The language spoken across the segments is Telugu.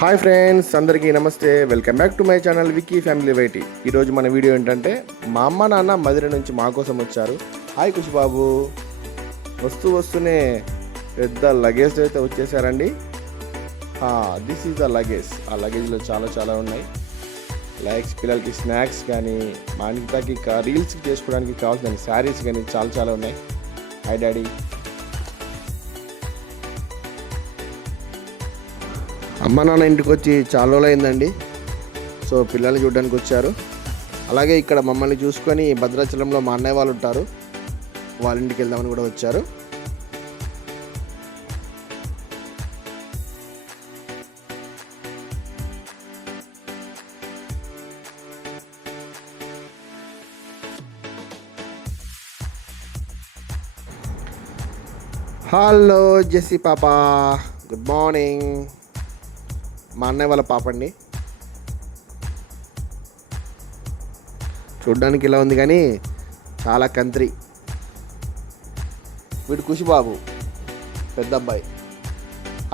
హాయ్ ఫ్రెండ్స్, అందరికీ నమస్తే. Welcome back to my channel Vicky family variety. ఈరోజు మన వీడియో ఏంటంటే మా అమ్మ నాన్న మధుర నుంచి మా కోసం వచ్చారు. హాయ్ ఖుషి బాబు. వస్తూనే పెద్ద లగేజ్ అయితే వచ్చేసారండి. This is the luggage. ఆ లగేజ్లో చాలా ఉన్నాయి. లైక్స్ పిల్లలకి స్నాక్స్ కానీ మా అనితకి రీల్స్కి చేసుకోవడానికి కావాల్సిన శారీస్ కానీ చాలా ఉన్నాయి. Hi daddy. అమ్మ నాన్న ఇంటికి వచ్చి చాలా రోజులు అయిందండి. సో పిల్లల్ని చూడడానికి వచ్చారు. అలాగే ఇక్కడ మమ్మల్ని చూసుకొని భద్రాచలంలో మా అన్నయ్య వాళ్ళు ఉంటారు, వాళ్ళ ఇంటికి వెళ్దామని కూడా వచ్చారు. హలో జెస్సీ పాపా, గుడ్ మార్నింగ్. మా అన్నయ్య వాళ్ళ పాప అండి. చూడ్డానికి ఇలా ఉంది కానీ చాలా కంత్రి. వీడు ఖుషిబాబు, పెద్ద అబ్బాయి.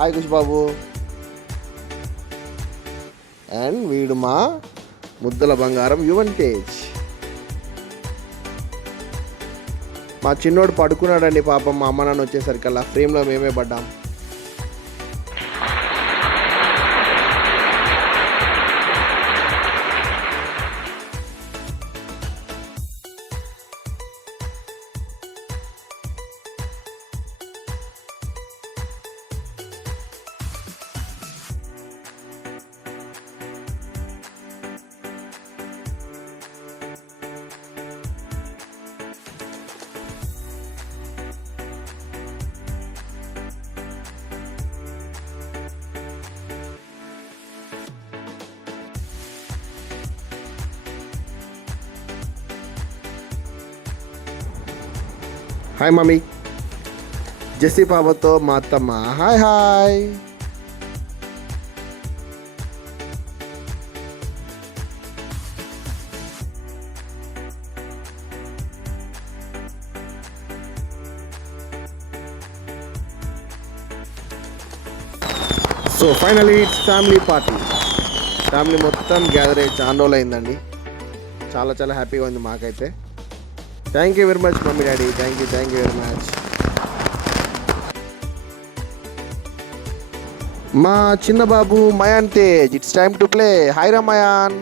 హాయ్ ఖుషిబాబు. అండ్ వీడు మా ముద్దల బంగారం యువన్ తేజ్. మా చిన్నోడు పడుకున్నాడండి పాపం. మా అమ్మ నాన్న వచ్చేసరికల్లా ఫ్రేమ్లో మేమే పడ్డాం. Hi mummy. జెస్సీ పాపతో మా అత్తమ్మ. Hi. So finally it's family party. Family మొత్తం గ్యాదర్ అయ్యి చాలా రోజులు అయిందండి. చాలా హ్యాపీగా ఉంది మాకైతే. Thank you very much mummy daddy. Thank you very much. మా చిన్న బాబు Mayan Tej, it's time to play. Hi రా మయాన్.